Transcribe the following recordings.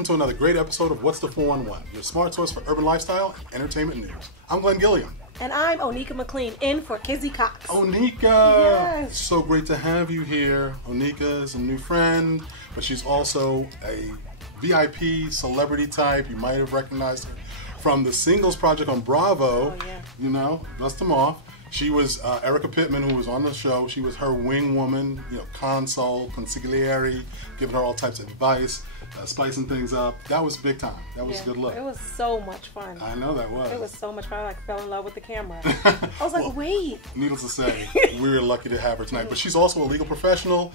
welcome to another great episode of What's the 411, your smart source for urban lifestyle and entertainment news. I'm Glenn Gilliam. And I'm Onika McLean, in for Kizzy Cox. Onika! Yes. So great to have you here. Onika is a new friend, but she's also a VIP celebrity type. You might have recognized her from the Singles Project on Bravo. Oh, yeah. You know, dust them off. She was Erica Pittman, who was on the show. She was her wing woman, you know, console, consigliere, giving her all types of advice, spicing things up. That was big time. That was a good look. It was so much fun. I know that was. It was so much fun. I like fell in love with the camera. I was like, wait. Needless to say, we were lucky to have her tonight. But she's also a legal professional.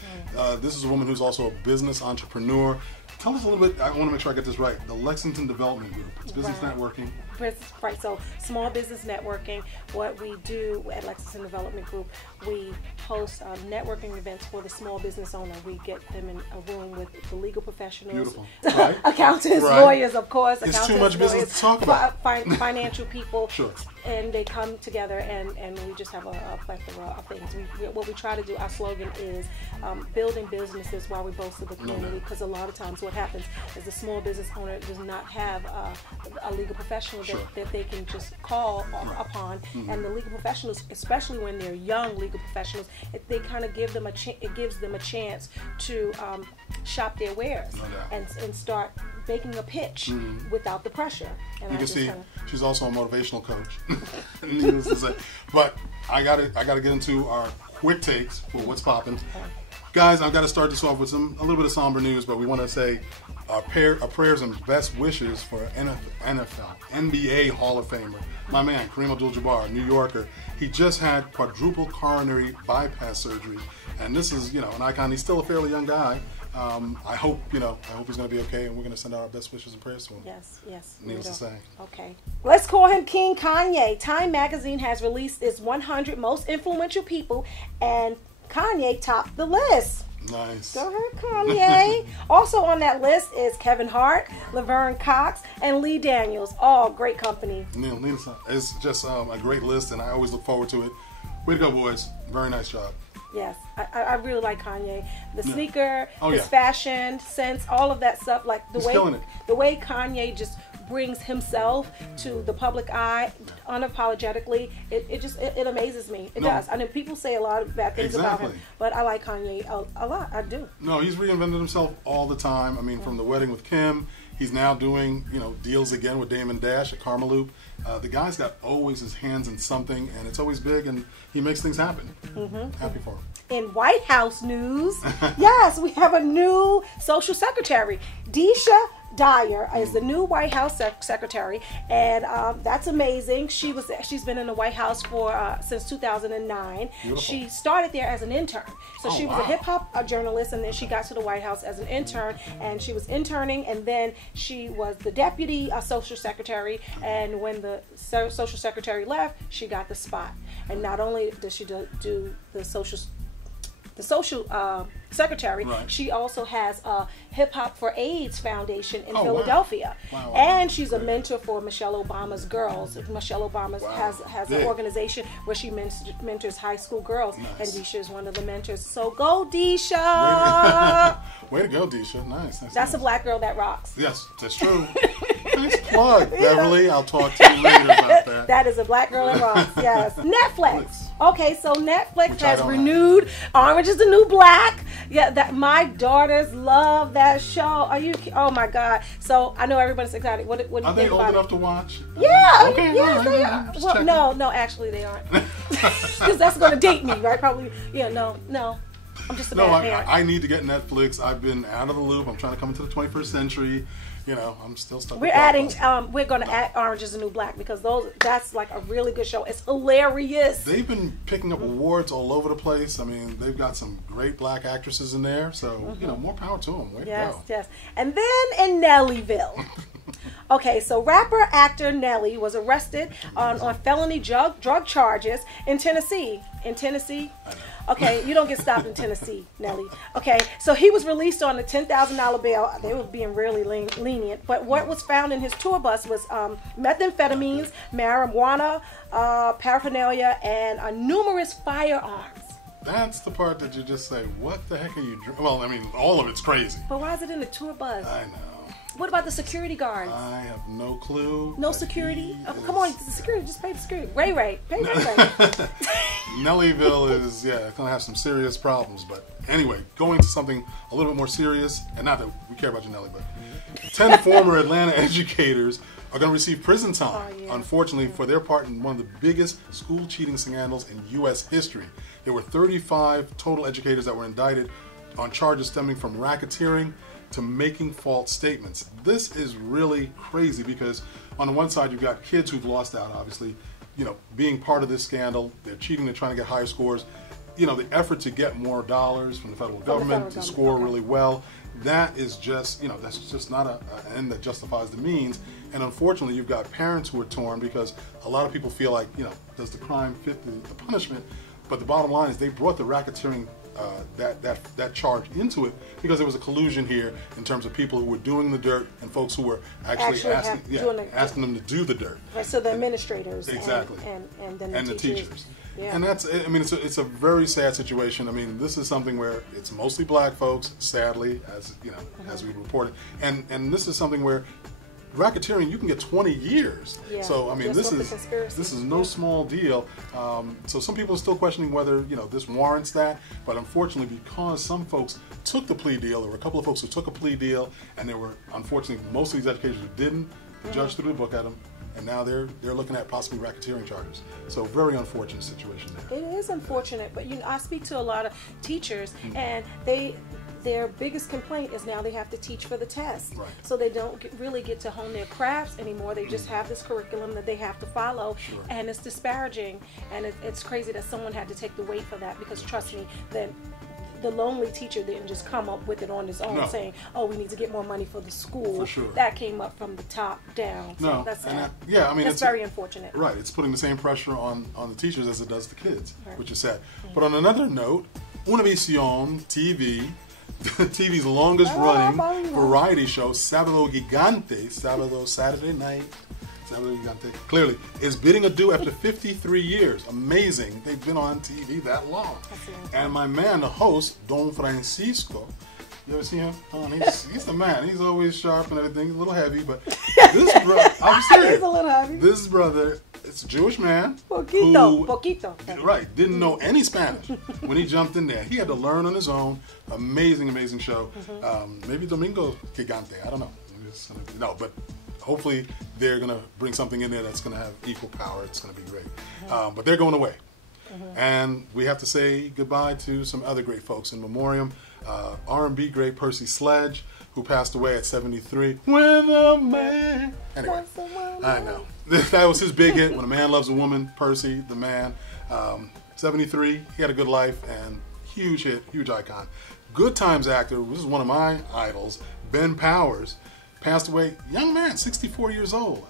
This is a woman who's also a business entrepreneur. Tell us a little bit, I want to make sure I get this right, the Lexington Development Group. It's business networking. Right, so small business networking. What we do at Lexington Development Group, we host networking events for the small business owner. We get them in a room with the legal professionals, right. Accountants, lawyers, of course. It's too much business to talk about. Financial people. Sure. And they come together and we just have a plethora of things. What we try to do, our slogan is building businesses while we bolster the community, because a lot of times what happens is the small business owner does not have a legal professional that they can just call upon, and the legal professionals, especially when they're young legal professionals, they kind of give them it gives them a chance to shop their wares and start making a pitch without the pressure. And you can see she's also a motivational coach. Needless to say. But I gotta get into our quick takes for what's popping. Guys, I've got to start this off with a little bit of somber news, but we want to say our prayers and best wishes for NFL, NBA Hall of Famer, my man, Kareem Abdul-Jabbar, New Yorker. He just had quadruple coronary bypass surgery, and this is, you know, an icon. He's still a fairly young guy. I hope he's going to be okay, and we're going to send out our best wishes and prayers to him. Yes. Needless to say. Okay. Let's call him King Kanye. Time magazine has released its 100 most influential people, and Kanye topped the list. Nice. Go ahead, Kanye. Also on that list is Kevin Hart, Laverne Cox, and Lee Daniels. All great company. It's just a great list, and I always look forward to it. Way to go, boys. Very nice job. Yes, I really like Kanye. The sneaker, his fashion sense, all of that stuff. Like the way Kanye just brings himself to the public eye unapologetically, it amazes me. It does. I know people say a lot of bad things about him, but I like Kanye a lot. I do. No, he's reinvented himself all the time. I mean, from the wedding with Kim, he's now doing deals again with Damon Dash at Karmaloop. The guy's got always his hands in something, and it's always big, and he makes things happen. Happy for him. In White House news, yes, we have a new social secretary. Deisha Dyer is the new White House secretary, and that's amazing. She's been in the White House since 2009. Beautiful. She started there as an intern, so she was a hip hop journalist, and then she got to the White House as an intern, and she was interning, and then she was the deputy social secretary. And when the social secretary left, she got the spot. And not only does she do the social secretary, she also has a Hip Hop for AIDS Foundation in Philadelphia. Wow, and she's a mentor for Michelle Obama's girls. Michelle Obama has an organization where she mentors high school girls, and Deisha is one of the mentors. So go, Deisha! Way to go, Deisha. Nice. That's a black girl that rocks. Yes, that's true. Nice plug, Beverly. I'll talk to you later about that. That is a black girl that rocks, yes. Netflix. Okay, so Netflix has renewed Orange is the New Black. Yeah, that my daughters love that show. Oh my God! So I know everybody's excited. What do you think about it? Are they old enough to watch? Yeah. Okay. Yes, they are. Well, no, actually they aren't. Because that's going to date me, right? Probably. Yeah. No. I'm just a bad parent. I need to get Netflix. I've been out of the loop. I'm trying to come into the 21st century. I'm still stuck. We're going to add Orange is the New Black, because that's like a really good show. It's hilarious. They've been picking up awards all over the place. I mean, they've got some great black actresses in there. So, more power to them. Way to go. Yes. And then in Nellyville. Okay, so rapper actor Nelly was arrested on felony drug charges in Tennessee. Okay, you don't get stopped in Tennessee, Nelly. Okay, so he was released on a $10,000 bail. They were being really lenient. But what was found in his tour bus was methamphetamines, marijuana, paraphernalia, and numerous firearms. That's the part that you just say, what the heck are you drinking? Well, I mean, all of it's crazy. But why is it in the tour bus? I know. What about the security guards? I have no clue. No security? Oh, come on, the security, just pay the security. Ray, pay Ray. Nellyville is, going to have some serious problems. But anyway, going to something a little bit more serious, and not that we care about you, Nelly, but 10 former Atlanta educators are going to receive prison time, unfortunately, for their part in one of the biggest school cheating scandals in U.S. history. There were 35 total educators that were indicted on charges stemming from racketeering to making false statements. This is really crazy because on the one side you've got kids who've lost out, obviously, being part of this scandal. They're cheating, they're trying to get higher scores. The effort to get more dollars from the federal government to score really well, that is just, that's just not an end that justifies the means. And unfortunately, you've got parents who are torn because a lot of people feel like, does the crime fit the punishment? But the bottom line is they brought the racketeering that charge into it because there was a collusion here in terms of people who were doing the dirt and folks who were actually asking them to do the dirt. Right, so the administrators exactly, and then the teachers. Yeah. And that's, it's a very sad situation. This is something where it's mostly black folks, sadly, as as we reported, and this is something where racketeering, you can get 20 years. Yeah. So this is no small deal. So some people are still questioning whether this warrants that. But unfortunately, because some folks took the plea deal, there were a couple of folks who took a plea deal, and there were unfortunately most of these educators who didn't. The judge threw the book at them, and now they're looking at possibly racketeering charges. So very unfortunate situation there. It is unfortunate, but I speak to a lot of teachers, and their biggest complaint is now they have to teach for the test. Right. So they don't really get to hone their crafts anymore. They just have this curriculum that they have to follow, and it's disparaging, and it's crazy that someone had to take the weight for that, because trust me, that the lonely teacher didn't just come up with it on his own saying, oh, we need to get more money for the school. For sure. That came up from the top down. So that's sad. It's very unfortunate. Right. It's putting the same pressure on the teachers as it does the kids, which is sad. But on another note, Univision TV, TV's longest running variety show, Sábado Gigante, Saturday night, Sábado Gigante, clearly is bidding adieu after 53 years. Amazing. They've been on TV that long. And my man, the host, Don Francisco, you ever see him? He's the man. He's always sharp and everything. He's a little heavy, but this brother, I'm serious. He's a little heavy. This brother, it's a Jewish man. Poquito. Right, didn't know any Spanish when he jumped in there. He had to learn on his own. Amazing, amazing show. Maybe Domingo Gigante. I don't know. No, but hopefully they're going to bring something in there that's going to have equal power. It's going to be great. But they're going away. And we have to say goodbye to some other great folks in memoriam. R&B great Percy Sledge, who passed away at 73. When a man... Anyway, I know. That was his big hit, When a Man Loves a Woman, Percy, the man. 73, he had a good life, and huge hit, huge icon. Good Times actor, this is one of my idols, Ben Powers, passed away, young man, 64 years old.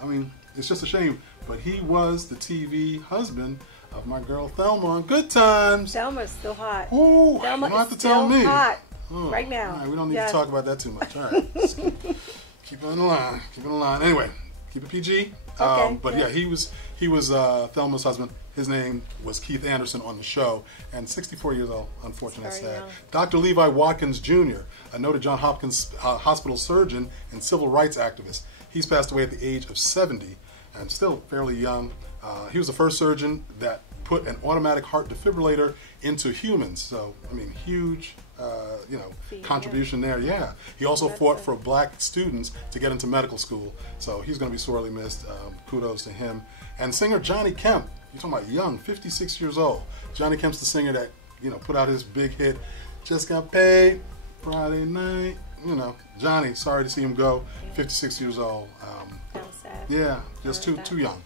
It's just a shame, but he was the TV husband of my girl Thelma on Good Times. Thelma's still hot. Ooh, Thelma you don't have to is tell still me. Hot Oh, right now. All right, we don't need to talk about that too much. All right, keep it in the line. Keep it in the line. Anyway, keep it PG. But yeah, he was Thelma's husband. His name was Keith Anderson on the show, and 64 years old. Unfortunately, that's sad. Dr. Levi Watkins Jr., a noted Johns Hopkins hospital surgeon and civil rights activist. He's passed away at the age of 70, and still fairly young. He was the first surgeon that put an automatic heart defibrillator into humans. So, huge, contribution there. Yeah. He also fought for black students to get into medical school. So he's going to be sorely missed. Kudos to him. And singer Johnny Kemp. You're talking about young, 56 years old. Johnny Kemp's the singer that, put out his big hit, Just Got Paid, Friday Night. Johnny, sorry to see him go. 56 years old. That was sad. Yeah, just too young.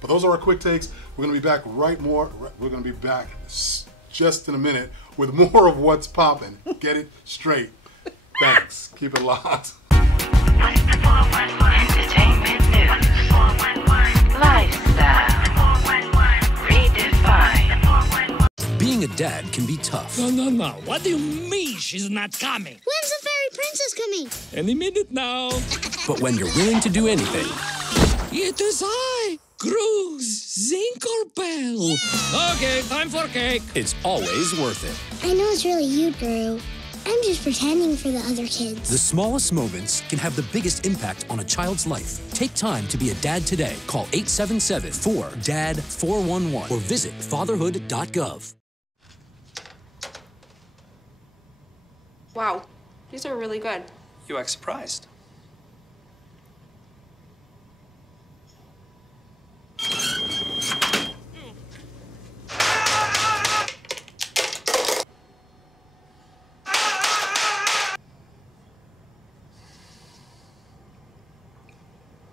But those are our quick takes. We're going to be back We're going to be back just in a minute with more of What's Poppin'. Get it straight. Thanks. Keep it locked. Entertainment news. Lifestyle. Redefined. Being a dad can be tough. No. What do you mean she's not coming? When's the fairy princess coming? Any minute now. But when you're willing to do anything... It is I, Cruz Zinkelpel. Okay, time for cake. It's always worth it. I know it's really you, Drew. I'm just pretending for the other kids. The smallest moments can have the biggest impact on a child's life. Take time to be a dad today. Call 877-4DAD-411 or visit fatherhood.gov. Wow, these are really good. You act surprised.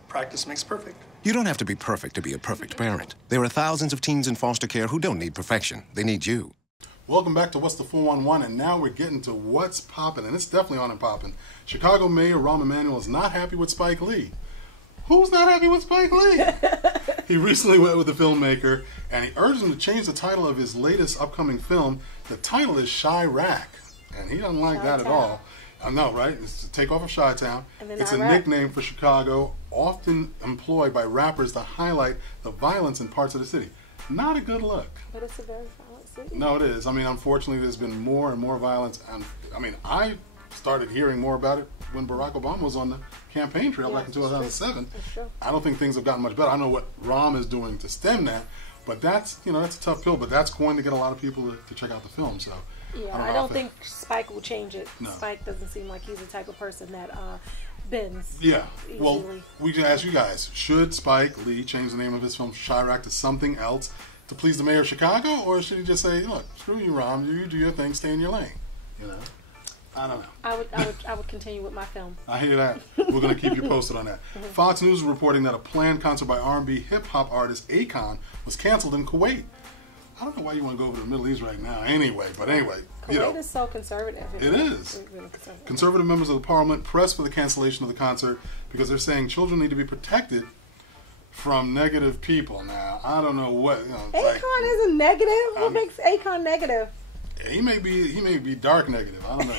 Practice makes perfect. You don't have to be perfect to be a perfect parent. There are thousands of teens in foster care who don't need perfection. They need you. Welcome back to What's the 411, and now we're getting to What's Poppin', and it's definitely on and poppin'. Chicago Mayor Rahm Emanuel is not happy with Spike Lee. Who's not happy with Spike Lee? He recently went with the filmmaker, and he urged him to change the title of his latest upcoming film. The title is Chirac, and he doesn't like that at all. I know, right? It's to take off of Chi-Town. It's a nickname for Chicago, often employed by rappers to highlight the violence in parts of the city. Not a good look. But it's a very violent city. No, it is. I mean, unfortunately, there's been more and more violence. And I mean, I started hearing more about it when Barack Obama was on the campaign trail back in 2007. I don't think things have gotten much better. I know what Rahm is doing to stem that, but that's, you know, that's a tough pill. But that's going to get a lot of people to check out the film. So. Yeah, I don't think Spike will change it. No. Spike doesn't seem like he's the type of person that bends. Yeah. Easily. Well, we can ask you guys, should Spike Lee change the name of his film Chirac to something else to please the mayor of Chicago, or should he just say, look, screw you, Rahm, you do your thing, stay in your lane? You know? I don't know. I would continue with my film. I hear that. We're going to keep you posted on that. Fox News is reporting that a planned concert by R&B hip-hop artist Akon was canceled in Kuwait. I don't know why you want to go over to the Middle East right now anyway, but anyway. Kuwait is so conservative. It is. Really conservative. Conservative members of the parliament pressed for the cancellation of the concert because they're saying children need to be protected from negative people. Now, I don't know what. You know, Akon isn't negative. What makes Akon negative? He may be dark negative. I don't know.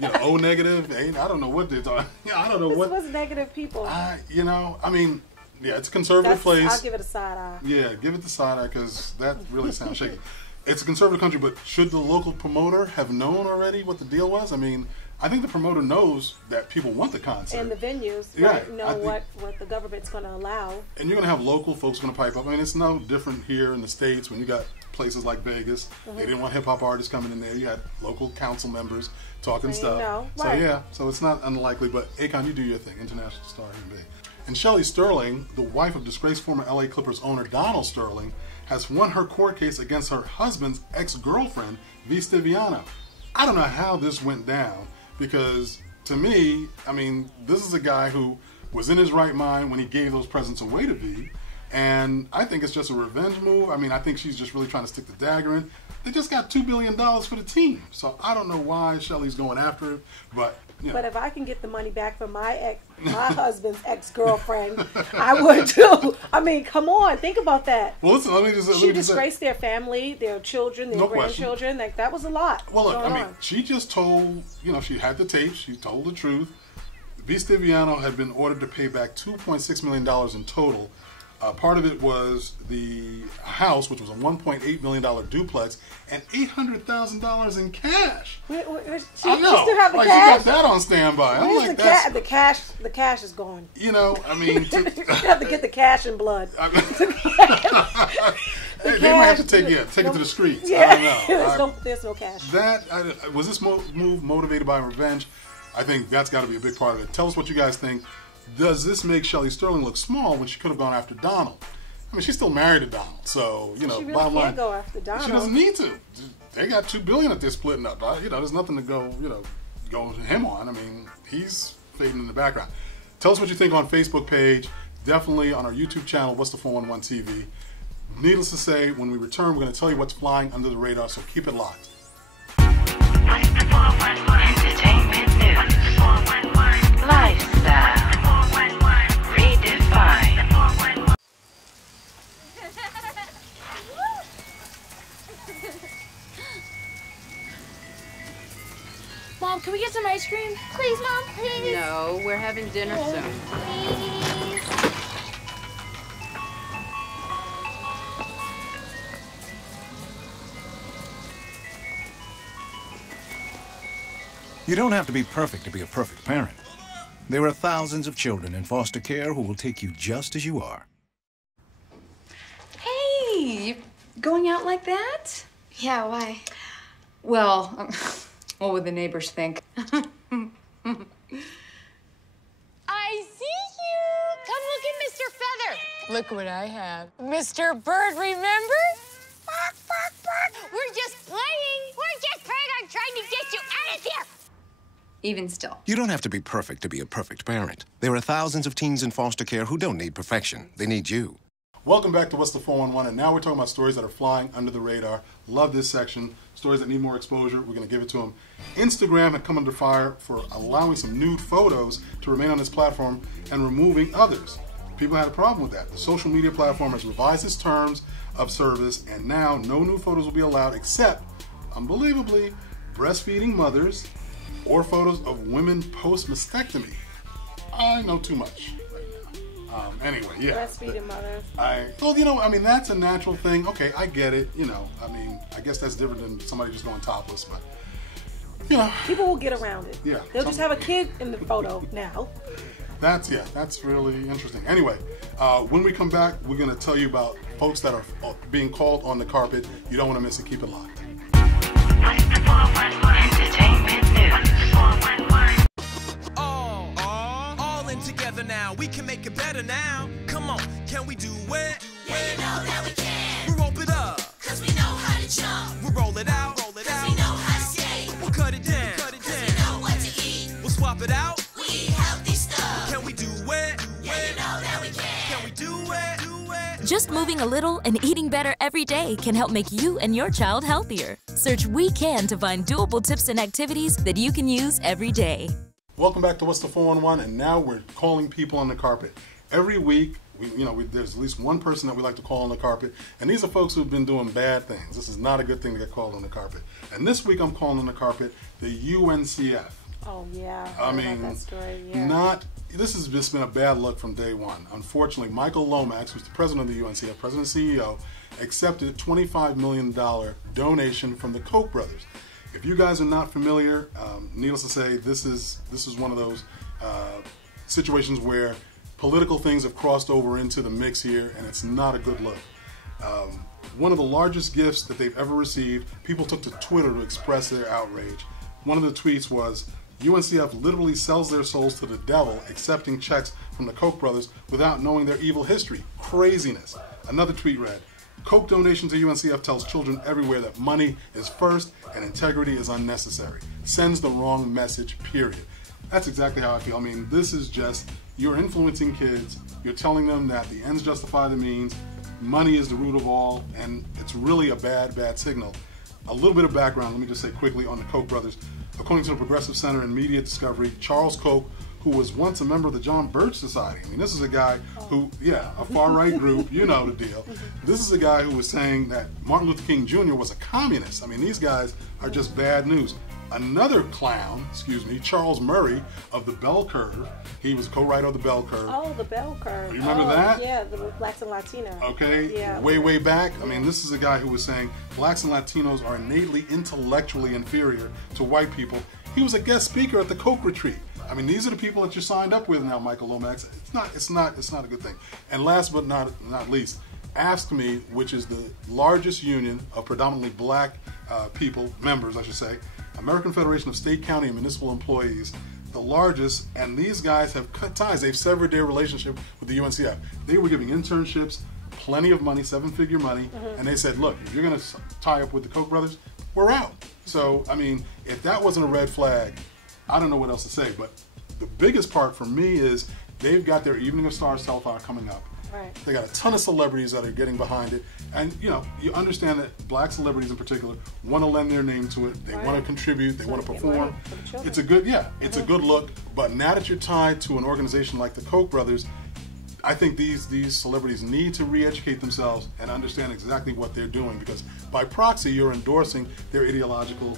You know, O negative. I don't know what they're talking. I don't know what. What's negative people? You know, I mean. Yeah, it's a conservative place. I'll give it a side eye. Yeah, give it the side eye because that really sounds shaky. It's a conservative country, but should the local promoter have known already what the deal was? I mean, I think the promoter knows that people want the concert. And the venues know what the government's going to allow. And you're going to have local folks going to pipe up. I mean, it's no different here in the States when you got places like Vegas. They didn't want hip-hop artists coming in there. You had local council members talking stuff. Right. So, yeah, so it's not unlikely. But, Akon, you do your thing. International star, you be. And Shelley Sterling, the wife of disgraced former LA Clippers owner Donald Sterling, has won her court case against her husband's ex-girlfriend, V. Stiviano. I don't know how this went down because, to me, I mean, this is a guy who was in his right mind when he gave those presents away to V. And I think it's just a revenge move. I mean, I think she's just really trying to stick the dagger in. They just got $2 billion for the team. So I don't know why Shelley's going after it, but... You know. But if I can get the money back from my husband's ex-girlfriend, I would too. I mean, come on, think about that. Well, listen, let me just she disgraced their family, their children, their grandchildren. Like that was a lot. Well, look, I mean, she just told, you know, she had the tape. She told the truth. V. Stiviano had been ordered to pay back $2.6 million in total. Part of it was the house, which was a $1.8 million duplex, and $800,000 in cash. She I know. still have the like cash? She got that on standby. I'm like, the cash is gone. You know, I mean, you have to get the cash in blood. They might have to take it to the streets. Yeah. I don't know. There's no cash. Was this move motivated by revenge? I think that's got to be a big part of it. Tell us what you guys think. Does this make Shelley Sterling look small when she could have gone after Donald? I mean, she's still married to Donald, so you know. She really can't go after Donald. She doesn't need to. They got $2 billion that they're splitting up. You know, there's nothing to go him on. I mean, he's fading in the background. Tell us what you think on Facebook page. Definitely on our YouTube channel. What's the 411 TV? Needless to say, when we return, we're going to tell you what's flying under the radar. So keep it locked. What's the 411 Entertainment News? 411 Lifestyle. Redefined. Mom, can we get some ice cream? Please, Mom, please. No, we're having dinner soon. Please. You don't have to be perfect to be a perfect parent. There are thousands of children in foster care who will take you just as you are. Hey, you going out like that? Yeah, why? Well, what would the neighbors think? I see you. Come look at Mr. Feather. Look what I have. Mr. Bird, remember? Bark, bark, bark. We're just playing. We're just playing on trying to get you out of here. Even still. You don't have to be perfect to be a perfect parent. There are thousands of teens in foster care who don't need perfection. They need you. Welcome back to What's the 411, and now we're talking about stories that are flying under the radar. Love this section. Stories that need more exposure. We're going to give it to them. Instagram had come under fire for allowing some nude photos to remain on this platform and removing others. People had a problem with that. The social media platform has revised its terms of service, and now no nude photos will be allowed except, unbelievably, breastfeeding mothers or photos of women post-mastectomy. I know too much right now. Anyway, yeah. Breastfeeding mothers. Well, you know, I mean, that's a natural thing. Okay, I get it. You know, I mean, I guess that's different than somebody just going topless, but, you know. People will get around it. Yeah. They'll just have a kid in the photo now. That's really interesting. Anyway, when we come back, we're going to tell you about folks that are being called on the carpet. You don't want to miss it. Keep it locked. What's the 411 Entertainment News? 411. All in together now. We can make it better now. Come on, can we do it? Yeah, you know that we can. We'll rope it up. Cause we know how to jump. We'll roll it out. Cause we know how to skate. We'll cut it down. Cause we know what to eat. We'll swap it out. We eat healthy stuff. Can we do it? Yeah, you know that we can. Can we do it? Just moving a little and eating better every day can help make you and your child healthier. Search We Can to find doable tips and activities that you can use every day. Welcome back to What's the 411, and now we're calling people on the carpet. Every week, there's at least one person that we like to call on the carpet, and these are folks who've been doing bad things. This is not a good thing to get called on the carpet. And this week I'm calling on the carpet the UNCF. Oh, yeah. I mean, that story. Yeah. This has just been a bad look from day one. Unfortunately, Michael Lomax, who's the president of the UNCF, president and CEO, accepted a $25 million donation from the Koch brothers. If you guys are not familiar, needless to say, this is one of those situations where political things have crossed over into the mix here, and it's not a good look. One of the largest gifts that they've ever received, people took to Twitter to express their outrage. One of the tweets was, UNCF literally sells their souls to the devil, accepting checks from the Koch brothers without knowing their evil history. Craziness. Another tweet read, Koch donation to UNCF tells children everywhere that money is first and integrity is unnecessary. Sends the wrong message, period. That's exactly how I feel. I mean, this is just, you're influencing kids, you're telling them that the ends justify the means, money is the root of all, and it's really a bad signal. A little bit of background, let me just say quickly on the Koch brothers. According to the Progressive Center in Media Discovery, Charles Koch, who was once a member of the John Birch Society. I mean, this is a guy who, a far-right group, you know the deal. This is a guy who was saying that Martin Luther King Jr. was a communist. I mean, these guys are just bad news. Another clown, Charles Murray of the Bell Curve. He was co-writer of the Bell Curve. Oh, the Bell Curve. You remember that? Yeah, the Blacks and Latinos. Okay, yeah. way back. I mean, this is a guy who was saying blacks and Latinos are innately intellectually inferior to white people. He was a guest speaker at the Koch retreat. I mean, these are the people that you're signed up with now, Michael Lomax. It's not a good thing. And last but not least, Ask Me, which is the largest union of predominantly black members, I should say, American Federation of State, County, and Municipal Employees, the largest, and these guys have cut ties. They've severed their relationship with the UNCF. They were giving internships, plenty of money, seven-figure money, and they said, look, if you're going to tie up with the Koch brothers, we're out. So, I mean, if that wasn't a red flag, I don't know what else to say, but the biggest part for me is they've got their Evening of Stars telethon coming up. Right. They got a ton of celebrities that are getting behind it, and you understand that black celebrities in particular want to lend their name to it. They want to contribute. They want to perform. It's a good, it's a good look. But now that you're tied to an organization like the Koch brothers, I think these celebrities need to re-educate themselves and understand exactly what they're doing, because by proxy you're endorsing their ideological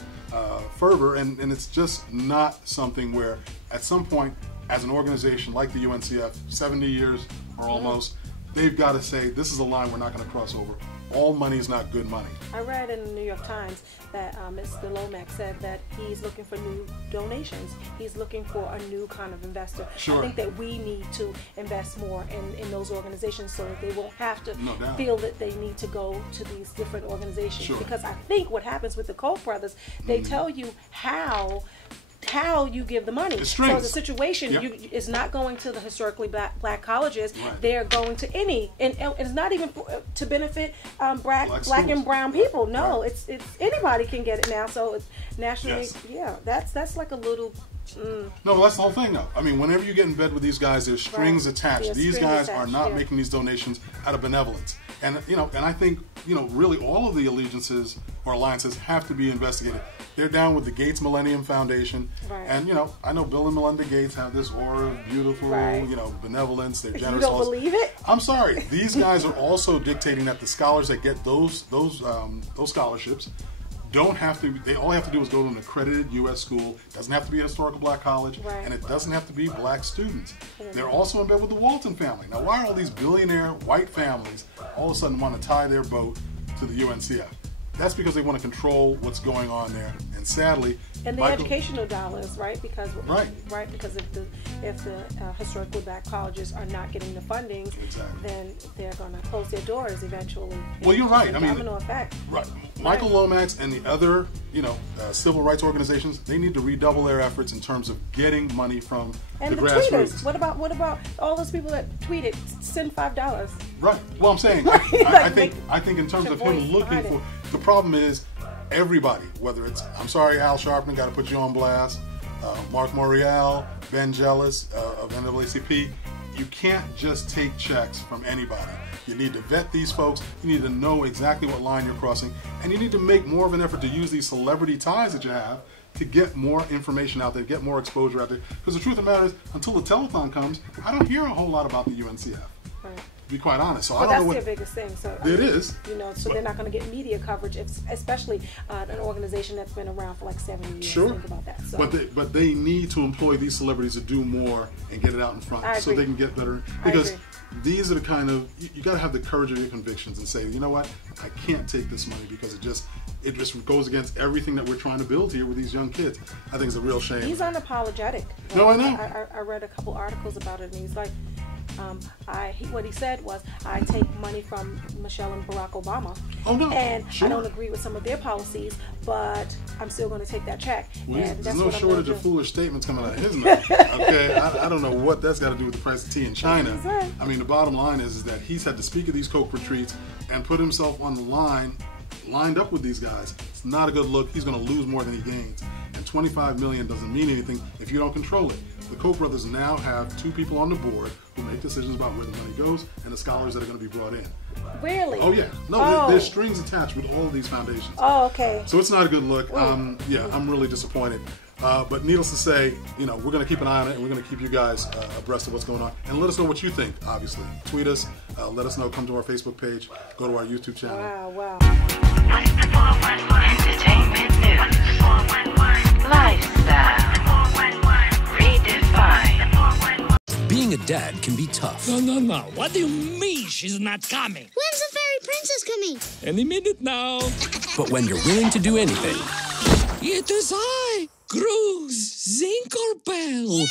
fervor, and it's just not something where at some point as an organization like the UNCF, 70 years or almost, they've got to say, this is a line we're not going to cross over. all money is not good money. I read in the New York Times that Mr. Lomax said that he's looking for new donations. He's looking for a new kind of investor. Sure. I think that we need to invest more in those organizations so that they won't have to No doubt. feel that they need to go to these different organizations. Sure. Because I think what happens with the Koch brothers, they tell you how you give the money. The So strings. the situation Yep. is not going to the historically black colleges. Right. They're going to any, and it's not even to benefit black schools. and brown people. No, Right. it's anybody can get it now. So it's nationally. Yes. Yeah, that's like a little. No, that's the whole thing, though. I mean, whenever you get in bed with these guys, there's strings Right. attached. There's These strings guys are attached, not yeah. making these donations out of benevolence. And and I think really all of the allegiances or alliances have to be investigated. They're down with the Gates Millennium Foundation, Right. and I know Bill and Melinda Gates have this aura of beautiful, Right. benevolence. They're You generous. don't believe it? I'm sorry. These guys are also dictating that the scholars that get those scholarships don't have to. They all have to do is go to an accredited U.S. school. Doesn't have to be a historical black college, Right. and it doesn't have to be black students. They're also in bed with the Walton family. Now, why are all these billionaire white families all of a sudden want to tie their boat to the UNCF? That's because they want to control what's going on there. And sadly, And the educational dollars, right? Because Right. Because if the historically black colleges are not getting the funding, then they're going to close their doors eventually. Well, you're right. It's a I mean, domino effect. Right. Michael Lomax and the other, civil rights organizations, they need to redouble their efforts in terms of getting money from And the the grassroots. tweeters. What about all those people that tweeted? Send $5. Right. Well, I'm saying, Like, I think in terms your of him voice looking behind for, it. the problem is everybody, whether it's, I'm sorry, Al Sharpton, got to put you on blast, Mark Morial, Ben Jealous of NAACP, you can't just take checks from anybody. You need to vet these folks. You need to know exactly what line you're crossing, and you need to make more of an effort to use these celebrity ties that you have to get more information out there, get more exposure out there. Because the truth of the matter is, until the telethon comes, I don't hear a whole lot about the UNCF. Right. To be quite honest, so Well, I don't know that's what their biggest thing. So it is. So they're not going to get media coverage, especially an organization that's been around for like 70 years. Sure. Think about that. So. But they need to employ these celebrities to do more and get it out in front I so agree. they can get better. Because these are the kind of, you got to have the courage of your convictions and say, you know what, I can't take this money because it just goes against everything that we're trying to build here with these young kids. I think it's a real shame. He's unapologetic. No, I know. I read a couple articles about it, and he's like, what he said was, I take money from Michelle and Barack Obama. Oh, no. And Sure. I don't agree with some of their policies, but I'm still going to take that check. Well, and there's that's no what I'm shortage gonna of do. foolish statements coming out of his mouth. Okay, I don't know what that's got to do with the price of tea in China. That's right. I mean, the bottom line is that he's had to speak at these Coke retreats and put himself on the lined up with these guys. It's not a good look. He's going to lose more than he gains. And $25 million doesn't mean anything if you don't control it. The Koch brothers now have 2 people on the board who make decisions about where the money goes and the scholars that are going to be brought in. Really? Oh, yeah. No, there's strings attached with all of these foundations. Oh, okay. So it's not a good look. Yeah, I'm really disappointed. But needless to say, we're going to keep an eye on it, and we're going to keep you guys abreast of what's going on. And let us know what you think, obviously. Tweet us. Let us know. Come to our Facebook page. Go to our YouTube channel. Wow. What's the 411? Entertainment news. 411. Lifestyle. 411. Redefined. 411. Being a dad can be tough. No. What do you mean she's not coming? When's the fairy princess coming? Any minute now. But when you're willing to do anything, It is I, Cruz Zinkerbell.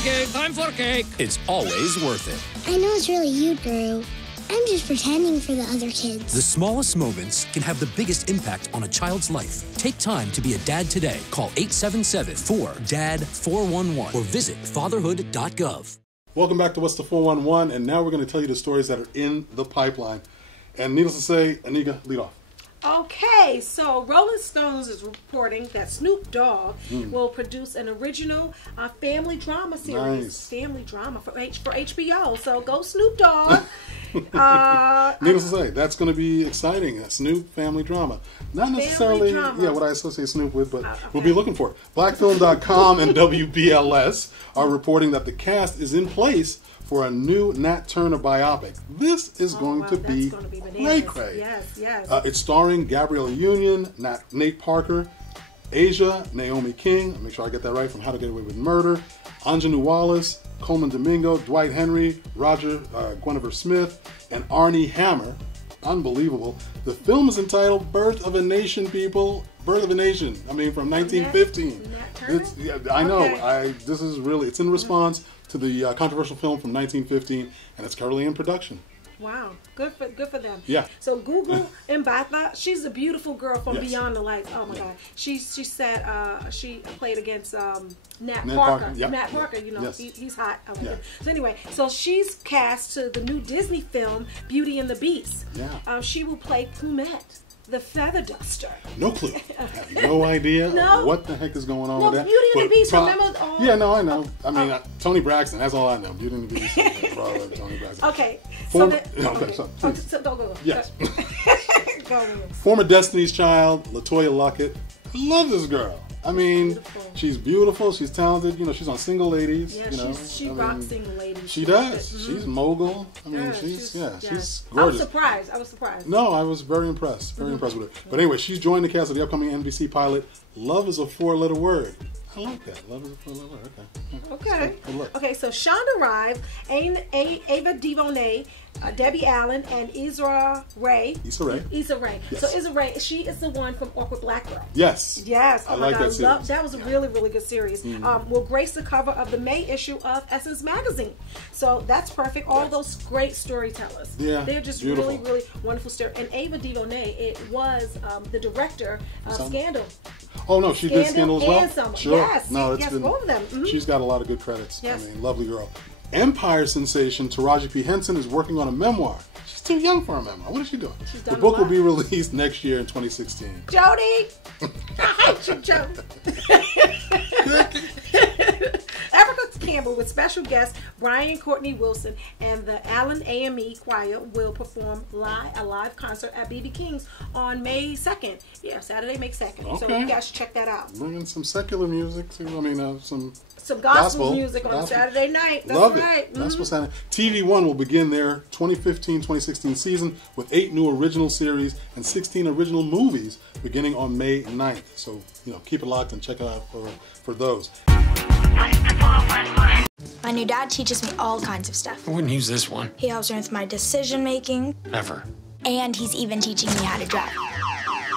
Okay, time for cake. it's always worth it. I know it's really you, Drew. I'm just pretending for the other kids. The smallest moments can have the biggest impact on a child's life. Take time to be a dad today. Call 877-4DAD-411 or visit fatherhood.gov. Welcome back to What's the 411, and now we're going to tell you the stories that are in the pipeline. And needless to say, Onika, lead off. Okay, so Rolling Stones is reporting that Snoop Dogg will produce an original family drama series. Nice. Family drama for HBO. So go Snoop Dogg. Needless to say, that's going to be exciting. A Snoop family drama. Not necessarily drama. what I associate Snoop with, but we'll be looking for it. Blackfilm.com and WBLS are reporting that the cast is in place for a new Nat Turner biopic. This is going to be cray-cray. Yes. It's starring Gabrielle Union, Nate Parker, Asia, Naomi King, make sure I get that right, from How to Get Away with Murder, Anjanou Wallace, Coleman Domingo, Dwight Henry, Roger Guinevere Smith, and Arnie Hammer. unbelievable. The film is entitled "Birth of a Nation," people. "Birth of a Nation." I mean, from 1915. It's, yeah, I know. Okay. This is really. It's in response to the controversial film from 1915, and it's currently in production. Wow, good for them. Yeah. So Google Mbatha, she's a beautiful girl from Yes. Beyond the Lights. Oh my God, she said she played against Nat Parker. Parker. Yep. Nat Parker, you know, Yes. he's hot. I like Yeah. him. So anyway, so she's cast to the new Disney film Beauty and the Beast. Yeah. She will play Plumette, the feather duster. No clue. I have no idea No? what the heck is going on Well, with that. Beauty and the But Beast, remember? Oh, yeah, no, I know. I mean, Tony Braxton. That's all I know. Beauty and the Beast. Tony Braxton. Okay. Former, So okay, so, so go. yes. Go. Former Destiny's Child, LaToya Luckett. I love this girl. I mean, she's beautiful. She's talented. You know, she's on Single Ladies. Yeah, you know, she rocks Single Ladies. She does. Mm-hmm. She's mogul. I mean, Yeah, she's gorgeous. I was surprised. No, I was very impressed. Very impressed with it. But anyway, she's joined the cast of the upcoming NBC pilot, Love is a Four-Letter Word. I like that. Love is a four-letter word. Okay. So, good luck. Okay, so Shonda Rhimes, Ava DuVernay, Debbie Allen, and Issa Rae. Issa Rae. Issa Rae. Yes. So Issa Rae, she is the one from Awkward Black Girl. Yes. Yes. I Oh my like God, that series. that was a really, really good series. Will grace the cover of the May issue of Essence Magazine. So that's perfect. All those great storytellers. Yeah, They're just beautiful. really, really wonderful story. And Ava DuVernay, it was the director of Scandal. Oh no, she did Scandal as well. And Summer. Sure. Yes. No, it's yes, been. both of them. Mhm. She's got a lot of good credits. Yes. I mean, lovely girl. Empire sensation Taraji P. Henson is working on a memoir. She's too young for a memoor. What is she doing? She's The done book a will lot. be released next year in 2016. Jody! I hate you, Jody. Erica Campbell with special guest Brian Courtney Wilson and the Allen AME Choir will perform a live concert at BB King's on May 2nd. Yeah, Saturday, May 2nd. So Okay. you guys should check that out. Bringing some secular music too. I mean, some Gospel music on Saturday night. That's Love right. it. That's what's happening. TV1 will begin their 2015-2016 season with 8 new original series and 16 original movies beginning on May 9th. So, you know, keep it locked and check it out for those. My new dad teaches me all kinds of stuff. I wouldn't use this one. He helps me with my decision making, Ever. and he's even teaching me how to drive.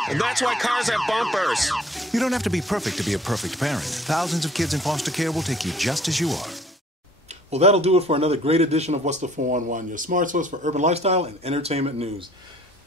And that's why cars have bumpers. You don't have to be perfect to be a perfect parent. Thousands of kids in foster care will take you just as you are. Well, that'll do it for another great edition of What's the 411, your smart source for urban lifestyle and entertainment news.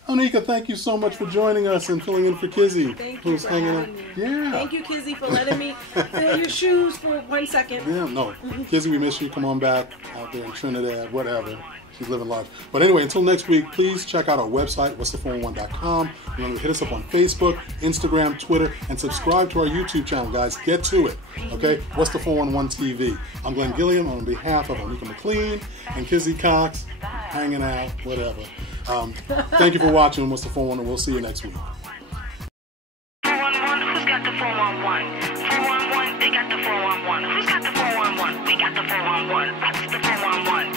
Onika, thank you so much for joining us and filling in for Kizzy, who's hanging out. Yeah. Thank you, Kizzy, for letting me fill your shoes for 1 second. Yeah, no. Kizzy, we miss you. Come on back out there in Trinidad, whatever. She's living life. But anyway, until next week, please check out our website, what'sthe411.com. Remember to hit us up on Facebook, Instagram, Twitter, and subscribe to our YouTube channel, guys. Get to it, okay? What's the 411 TV? I'm Glenn Gilliam on behalf of Onika McLean and Kizzy Cox, hanging out, whatever. Thank you for watching What's the 411. We'll see you next week. 411, who's got the 411? 411, they got the 411. Who's got the 411? We got the 411. What's the 411?